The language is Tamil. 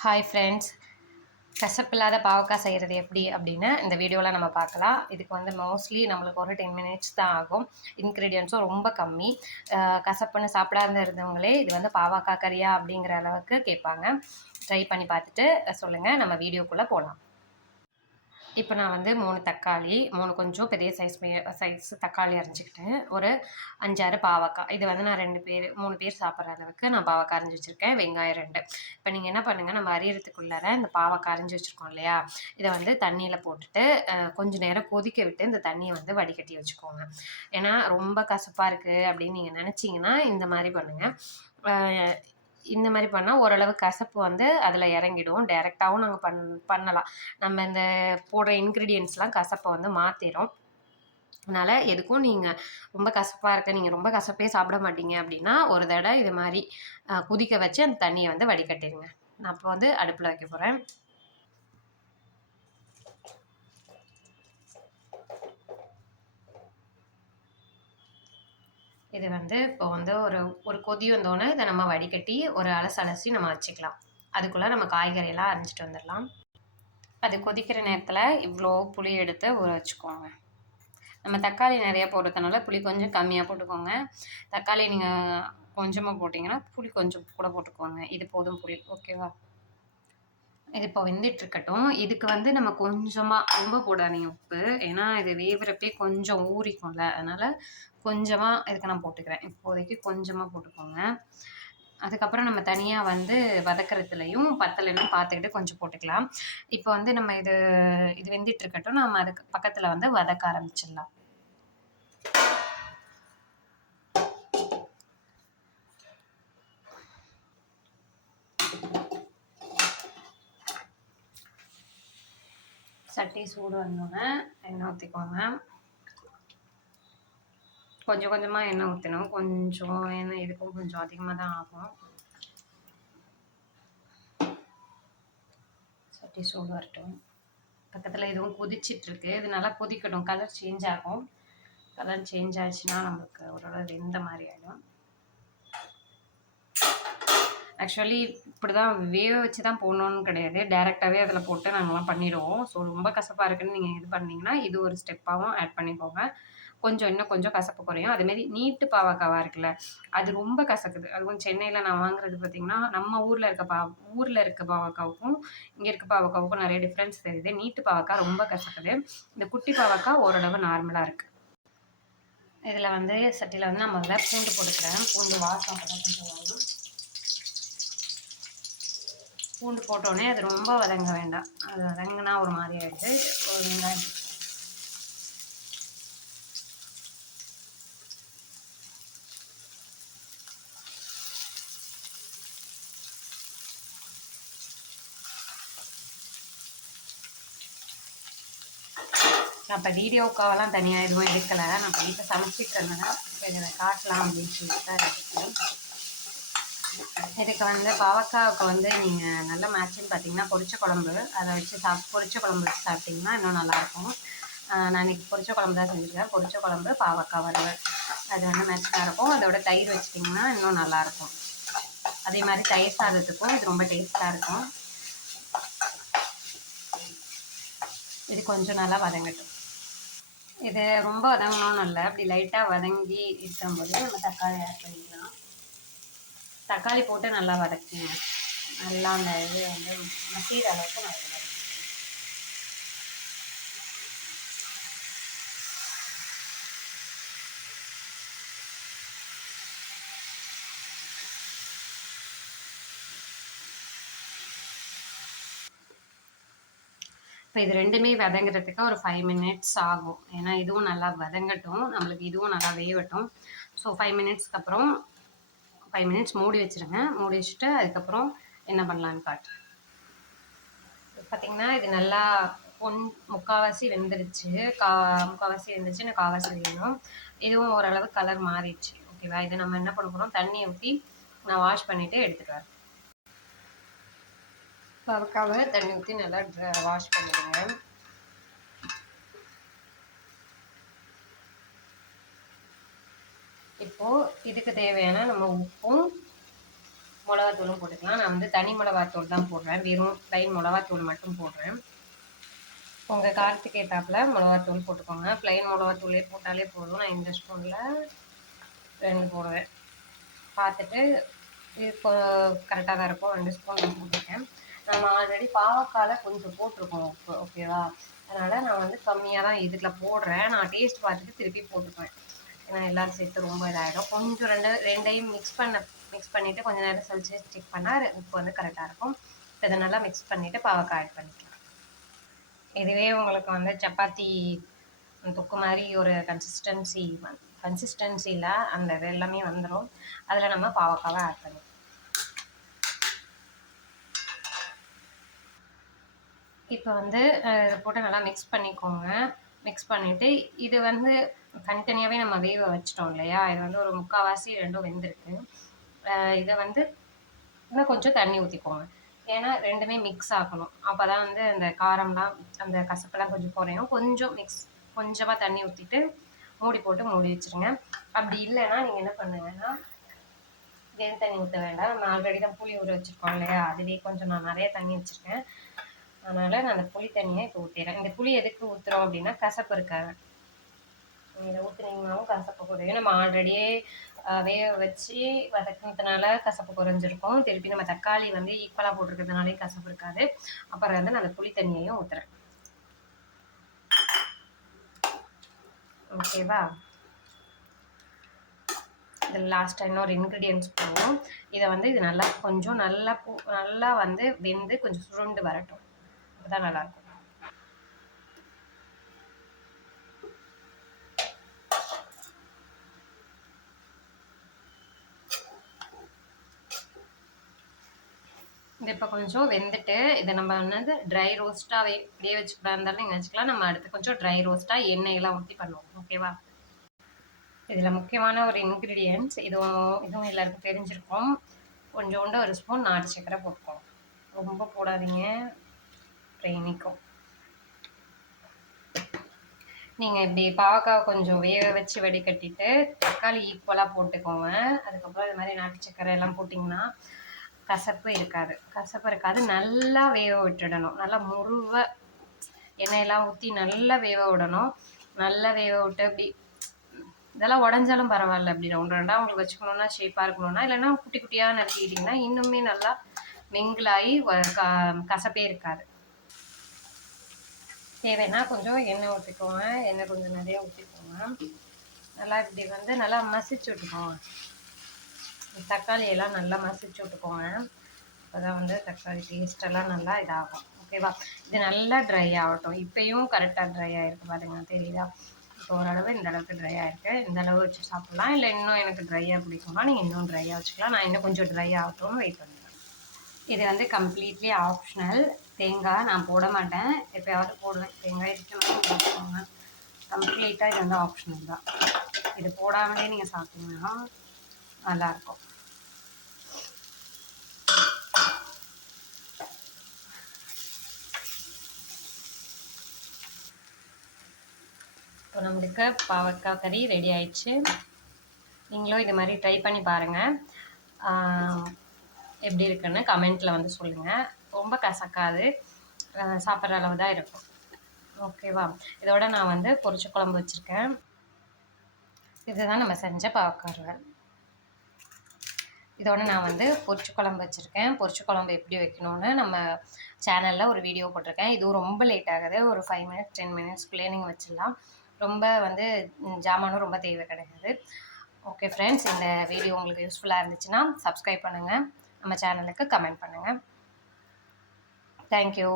ஹாய் ஃப்ரெண்ட்ஸ், கசப்பில்லாத பாவக்காய் செய்கிறது எப்படி அப்படின்னு இந்த வீடியோவில் நம்ம பார்க்கலாம். இதுக்கு வந்து மோஸ்ட்லி நம்மளுக்கு ஒரு 10 மினிட்ஸ் தான் ஆகும். இன்க்ரீடியன்ஸும் ரொம்ப கம்மி. கசப்புன்னு சாப்பிடாத இருந்தவங்களே இது வந்து பாவக்காய் கறியா அப்படிங்கிற அளவுக்கு கேட்பாங்க. ட்ரை பண்ணி பார்த்துட்டு சொல்லுங்கள். நம்ம வீடியோக்குள்ளே போகலாம். இப்போ நான் வந்து 3 தக்காளி, 3 கொஞ்சம் பெரிய சைஸ் தக்காளி அரிஞ்சிக்கிட்டேன். ஒரு 5, 6 பாவக்காய். இது வந்து நான் 3 பேர் சாப்பிட்ற அளவுக்கு நான் பாவக்காய் அரிஞ்சு வச்சுருக்கேன். வெங்காயம் 2. இப்போ நீங்கள் என்ன பண்ணுங்கள், நம்ம அரியறதுக்குள்ளார இந்த பாவக்காய் அரிஞ்சு வச்சுருக்கோம் இல்லையா, இதை வந்து தண்ணியில் போட்டுட்டு கொஞ்சம் நேரம் கொதிக்க விட்டு இந்த தண்ணியை வந்து வடிகட்டி வச்சுக்கோங்க. ஏன்னா ரொம்ப கசப்பாக இருக்குது அப்படின்னு நீங்கள் நினச்சிங்கன்னா இந்த மாதிரி பண்ணுங்கள். இந்த மாதிரி பண்ணால் ஓரளவு கசப்பு வந்து அதில் இறங்கிடும். டைரெக்டாகவும் நாங்கள் பண்ணலாம். நம்ம இந்த போடுற இன்க்ரீடியன்ட்ஸ்லாம் கசப்பை வந்து மாற்றிடும். அதனால் எதுக்கும் நீங்கள் ரொம்ப கசப்பாக இருக்க, நீங்கள் ரொம்ப கசப்பே சாப்பிட மாட்டீங்க அப்படின்னா ஒரு தடவை இது மாதிரி கொதிக்க வச்சு அந்த தண்ணியை வந்து வடிகட்டிடுங்க. நான் இப்போ வந்து அடுப்பில் வைக்க போகிறேன். இது வந்து இப்போ வந்து ஒரு கொதி வந்தோடனே இதை நம்ம வடிகட்டி ஒரு அலசி நம்ம வச்சுக்கலாம். அதுக்குள்ளே நம்ம காய்கறியெல்லாம் அரிஞ்சிட்டு வந்துடலாம். அது கொதிக்கிற நேரத்தில் இவ்வளோ புளி எடுத்து ஊற வச்சுக்கோங்க. நம்ம தக்காளி நிறையா போடுறதுனால புளி கொஞ்சம் கம்மியாக போட்டுக்கோங்க. தக்காளி நீங்கள் கொஞ்சமாக போட்டிங்கன்னா புளி கொஞ்சம் கூட போட்டுக்கோங்க. இது போதும் புளி, ஓகேவா? இது இப்போ வெந்துட்டுருக்கட்டும். இதுக்கு வந்து நம்ம கொஞ்சமாக, ரொம்ப போடாதீங்க உப்பு. ஏன்னா இது வேகிறப்பே கொஞ்சம் ஊறிக்கும்ல, அதனால் கொஞ்சமாக இதுக்கு நான் போட்டுக்கிறேன். இப்போதைக்கு கொஞ்சமாக போட்டுக்கோங்க. அதுக்கப்புறம் நம்ம தனியாக வந்து வதக்கிறதுலையும் பத்தலைன்னு பார்த்துக்கிட்டு கொஞ்சம் போட்டுக்கலாம். இப்போ வந்து நம்ம இது வெந்துட்டுருக்கட்டும். நம்ம அதுக்கு பக்கத்தில் வந்து வதக்க ஆரம்பிச்சிடலாம். சட்டி சூடு வந்தோடனே எண்ணெய் ஊற்றிக்கோங்க. கொஞ்சம் கொஞ்சமாக எண்ணெய் ஊற்றணும். கொஞ்சம் எண்ணெய் இதுக்கும் கொஞ்சம் அதிகமாக தான் ஆகும். சட்டி சூடு வரட்டும். பக்கத்தில் இதுவும் கொதிச்சிட்ருக்கு. இது நல்லா கொதிக்கட்டும். கலர் சேஞ்ச் ஆகும். கலர் சேஞ்ச் ஆச்சுன்னா நம்மளுக்கு ஓரளவு வெந்த மாதிரி ஆகிடும். ஆக்சுவலி இப்படி தான் வேக வச்சு தான் போடணுன்னு கிடையாது. டேரெக்டாகவே அதில் போட்டு நாங்கள்லாம் பண்ணிவிடுவோம். ஸோ ரொம்ப கசப்பாக இருக்குதுன்னு நீங்கள் இது பண்ணிங்கன்னா இது ஒரு ஸ்டெப்பாகவும் ஆட் பண்ணிக்கோங்க. இன்னும் கொஞ்சம் கசப்பு குறையும். அதுமாரி நீட்டு பாவக்காவாக இருக்குல்ல, அது ரொம்ப கசக்குது. அதுவும் சென்னையில் நான் வாங்குறது பார்த்திங்கன்னா, நம்ம ஊரில் இருக்க பாவக்காவுக்கும் இங்கே இருக்க பாவக்காவுக்கும் நிறைய டிஃப்ரென்ஸ் தெரியுது. நீட்டு பாவக்காய் ரொம்ப கசக்குது. இந்த குட்டி பாவக்காய் ஓரளவு நார்மலாக இருக்குது. இதில் வந்து சட்டியில் வந்து நான் முதல்ல பூண்டு போட்டுக்கிறேன். பூண்டு வாசம் கொஞ்சம் வரும். பூண்டு போட்டோடனே அது ரொம்ப வதங்க வேண்டாம். அது வதங்கினா ஒரு மாதிரி ஆகிடுது. ஒரு வெங்காயம் நான் இப்போ வீடியோக்காவெல்லாம் தனியாக எதுவும் எடுக்கலை. நான் இப்போ வீட்டில் சமைச்சிட்டு இருந்தேன். இப்போ இதை காட்டலாம் அப்படின்னு சொல்லிட்டு தான் எடுத்தேன். இதுக்கு வந்து பாவக்காவுக்கு வந்து நீங்கள் நல்ல மேட்சுன்னு பார்த்தீங்கன்னா பொரிச்ச குழம்பு, அதை வச்சு பொரிச்ச குழம்பு வச்சு சாப்பிட்டிங்கன்னா இன்னும் நல்லாயிருக்கும். நான் இன்றைக்கி பொரிச்ச குழம்பு தான் செஞ்சுருக்கேன். பொரிச்ச குழம்பு, பாவக்காய் வறுவல், அது வந்து மேட்சாக இருக்கும். அதோட தயிர் வச்சிட்டிங்கன்னா இன்னும் நல்லாயிருக்கும். அதே மாதிரி தயிர் சாதத்துக்கும் இது ரொம்ப டேஸ்ட்டாக இருக்கும். இது கொஞ்சம் நல்லா வதங்கட்டும். இது ரொம்ப வதங்கணும்னு இல்லை, அப்படி லைட்டாக வதங்கி இருக்கும்போது நம்ம தக்காளி ஆட் பண்ணிக்கலாம். தக்காளி போட்டு நல்லா வதக்குங்க. நல்லா அந்த இது வந்து மசிகிற அளவுக்கு நல்லா வதக்குங்க. இப்போ இது ரெண்டுமே வதங்குறதுக்கு ஒரு 5 மினிட்ஸ் ஆகும். ஏன்னா இதுவும் நல்லா வதங்கட்டும், நம்மளுக்கு இதுவும் நல்லா வேகட்டும். ஸோ 5 மினிட்ஸ்க்கு அப்புறம் 5 மினிட்ஸ் மூடி வச்சுருங்க. மூடி வச்சுட்டு அதுக்கப்புறம் என்ன பண்ணலான்னு காட்டுறேன். பார்த்திங்கன்னா இது நல்லா முக்கால்வாசி வெந்துருச்சு. முக்கால்வாசி வெந்துருச்சு, எனக்கு கால்வாசி வேணும். இதுவும் ஓரளவு கலர் மாறிடுச்சு, ஓகேவா? இது நம்ம என்ன பண்ண போகிறோம், தண்ணியை ஊற்றி நான் வாஷ் பண்ணிவிட்டு எடுத்துகிட்டு வரேன். பாவக்காவை தண்ணி ஊற்றி நல்லா வாஷ் பண்ணிடுங்க. இப்போது இதுக்கு தேவையான நம்ம உப்பும் மிளகாத்தூளும் போட்டுக்கலாம். நான் வந்து தனி மிளகாத்தூள் தான் போடுறேன், வெறும் ப்ளைன் மிளகாத்தூள் மட்டும் போடுறேன். உங்கள் காரத்துக்கு ஏற்றாப்புல மிளகாத்தூள் போட்டுக்கோங்க. ப்ளைன் மிளகாத்தூளே போட்டாலே போதும். நான் இந்த ஸ்பூனில் 2 போடுவேன். பார்த்துட்டு இது கரெக்டாக தான் இருக்கும். 2 ஸ்பூன் நான் போட்டிருக்கேன். நம்ம ஆல்ரெடி பாவக்காயில் கொஞ்சம் போட்டிருக்கோம் உப்பு, ஓகேவா? அதனால் நான் வந்து கம்மியாக தான் இதில் போடுறேன். நான் டேஸ்ட் பார்த்துட்டு திருப்பி போட்டுக்குவேன். ஏன்னா எல்லோரும் சேர்த்து ரொம்ப இதாகிடும். கொஞ்சம் ரெண்டையும் மிக்ஸ் பண்ணிவிட்டு கொஞ்சம் நேரம் கழிச்சு செக் பண்ணால் உப்பு வந்து கரெக்டாக இருக்கும். இதை நல்லா மிக்ஸ் பண்ணிவிட்டு பாவக்காய் ஆட் பண்ணிக்கலாம். இதுவே உங்களுக்கு வந்து சப்பாத்தி தொக்கு மாதிரி ஒரு கன்சிஸ்டன்சியில் அந்த இது எல்லாமே வந்துடும். அதில் நம்ம பாவக்காவை ஆட் பண்ணிக்கலாம். இப்போ வந்து இதை போட்டு நல்லா மிக்ஸ் பண்ணிக்கோங்க. மிக்ஸ் பண்ணிவிட்டு இது வந்து தனித்தனியாகவே நம்ம வேக வச்சிட்டோம் இல்லையா? இது வந்து ஒரு 3/4 ரெண்டும் வெந்திருக்கு. இதை வந்து இன்னும் கொஞ்சம் தண்ணி ஊற்றிக்கோங்க. ஏன்னா ரெண்டுமே மிக்ஸ் ஆகணும். அப்போ தான் வந்து அந்த காரம்லாம் அந்த கசப்பெல்லாம் கொஞ்சம் குறையும். கொஞ்சமாக தண்ணி ஊற்றிட்டு மூடி போட்டு மூடி வச்சுருங்க. அப்படி இல்லைன்னா நீங்கள் என்ன பண்ணுங்கன்னா, வெறும் தண்ணி ஊற்ற வேண்டாம். நம்ம ஆல்ரெடி தான் புளி ஊற வச்சுருக்கோம் இல்லையா? அதுலேயே கொஞ்சம் நான் நிறைய தண்ணி வச்சுருக்கேன். அதனால் நான் அந்த புளி தண்ணியை இப்போ ஊற்றிடுறேன். இந்த புளி எதுக்கு ஊற்றுறோம் அப்படின்னா கசப்பு இருக்காது. இதை ஊற்றுனீங்கனாலும் கசப்பு குறையும். நம்ம ஆல்ரெடியே வேக வச்சு வதக்கினதுனால கசப்பு குறைஞ்சிருக்கும். திருப்பி நம்ம தக்காளி வந்து ஈக்குவலாக போட்டிருக்கிறதுனாலே கசப்பு இருக்காது. அப்புறம் வந்து நான் அந்த புளி தண்ணியையும் ஊற்றுறேன். ஓகேவா? இதில் லாஸ்ட்டாக இன்னொரு இன்க்ரீடியன்ஸ் போடுவோம். இதை வந்து இது நல்லா கொஞ்சம் நல்லா வந்து வெந்து கொஞ்சம் சுருண்டு வரட்டும். அதுதான் நல்லாயிருக்கும். இது இப்போ கொஞ்சம் வெந்துட்டு இதை நம்ம வந்து ட்ரை ரோஸ்ட்டாக இப்படியே வச்சுக்கலாம் இருந்தாலும் நீங்கள் வச்சுக்கலாம். நம்ம அடுத்து கொஞ்சம் ட்ரை ரோஸ்ட்டாக எண்ணெயெல்லாம் ஊற்றி பண்ணுவோம். ஓகேவா? இதில் முக்கியமான ஒரு இன்க்ரீடியன்ட்ஸ் இதுவும் எல்லாருக்கும் தெரிஞ்சிருக்கும். கொஞ்சோண்டு ஒரு ஸ்பூன் நாட்டு சர்க்கரை போட்டுக்கோங்க. ரொம்ப போடாதீங்க, இனிக்கும். நீங்கள் இப்படி பாவக்காய் கொஞ்சம் வேக வச்சு வடிகட்டிட்டு தக்காளி ஈக்குவலாக போட்டுக்கோங்க. அதுக்கப்புறம் இது மாதிரி நாட்டு சர்க்கரை எல்லாம் போட்டிங்கன்னா கசப்பு இருக்காது. நல்லா வேக விட்டுடணும். நல்லா முருவ எண்ணெயெல்லாம் ஊற்றி நல்லா வேக விடணும். நல்லா வேக விட்டு அப்படி இதெல்லாம் உடஞ்சாலும் பரவாயில்ல. அப்படி ரவுண்டாக உங்களுக்கு வச்சுக்கணுன்னா ஷேப்பாக இருக்கணும்னா, இல்லைன்னா குட்டி குட்டியாக நறுக்கிக்கிட்டிங்கன்னா இன்னுமே நல்லா மிங்கிளாகி கசப்பே இருக்காது. தேவைன்னா கொஞ்சம் எண்ணெய் ஊற்றிக்கோங்க. எண்ணெய் கொஞ்சம் நிறைய ஊற்றிக்கோங்க. நல்லா இப்படி வந்து நல்லா மசிச்சு விட்டுக்கோங்க. தக்காளியெல்லாம் நல்லா மசிச்சு விட்டுக்கோங்க. அப்போ தான் வந்து தக்காளி டேஸ்டெல்லாம் நல்லா இதாகும். ஓகேவா? இது நல்லா ட்ரை ஆகட்டும். இப்போயும் கரெக்டாக ட்ரை ஆகிருக்கு பாருங்க, தெரியுதா? இப்போ ஓரளவு இந்த அளவுக்கு ட்ரை ஆகிருக்கு. இந்த அளவு வச்சு சாப்பிட்லாம். இல்லை இன்னும் எனக்கு ட்ரையாக பிடிக்குமா நீங்கள் இன்னும் ட்ரையாக வச்சுக்கலாம். நான் இன்னும் கொஞ்சம் ட்ரை ஆகட்டும்னு வெயிட் பண்ணுறேன். இது வந்து கம்ப்ளீட்லி ஆப்ஷனல். தேங்காய் நான் போட மாட்டேன், எப்போயாவது போடுவேன். தேங்காய் இருக்கணும் போட்டுக்கோங்க. கம்ப்ளீட்டாக இது வந்து ஆப்ஷனல் தான். இது போடாமலே நீங்கள் சாப்பிட்டீங்கன்னா நல்லாயிருக்கும். இப்போ நம்மளுக்கு பாவக்காய் கறி ரெடி ஆயிடுச்சு. நீங்களும் இது மாதிரி ட்ரை பண்ணி பாருங்கள். எப்படி இருக்குன்னு கமெண்ட்டில் வந்து சொல்லுங்கள். ரொம்ப கசக்காது, சாப்பிட்ற அளவு தான் இருக்கும். ஓகேவா? இதோட நான் வந்து பொரிச்ச குழம்பு வச்சுருக்கேன். இதுதான் நம்ம செஞ்ச பாவக்காய். இதோட நான் வந்து பொரிச்ச குழம்பு வச்சுருக்கேன். பொரிச்ச குழம்பு எப்படி வைக்கணும்னு நம்ம சேனலில் ஒரு வீடியோ போட்டிருக்கேன். இதுவும் ரொம்ப லேட் ஆகுது. ஒரு 5 மினிட்ஸ் 10 மினிட்ஸ்க்குள்ளே நீங்கள் வச்சிடலாம். ரொம்ப வந்து ஜாமானும் ரொம்ப தேவை கிடையாது. ஓகே ஃப்ரெண்ட்ஸ், இந்த வீடியோ உங்களுக்கு யூஸ்ஃபுல்லாக இருந்துச்சுன்னா சப்ஸ்கிரைப் பண்ணுங்கள். நம்ம சேனலுக்கு கமெண்ட் பண்ணுங்கள். தேங்க்யூ.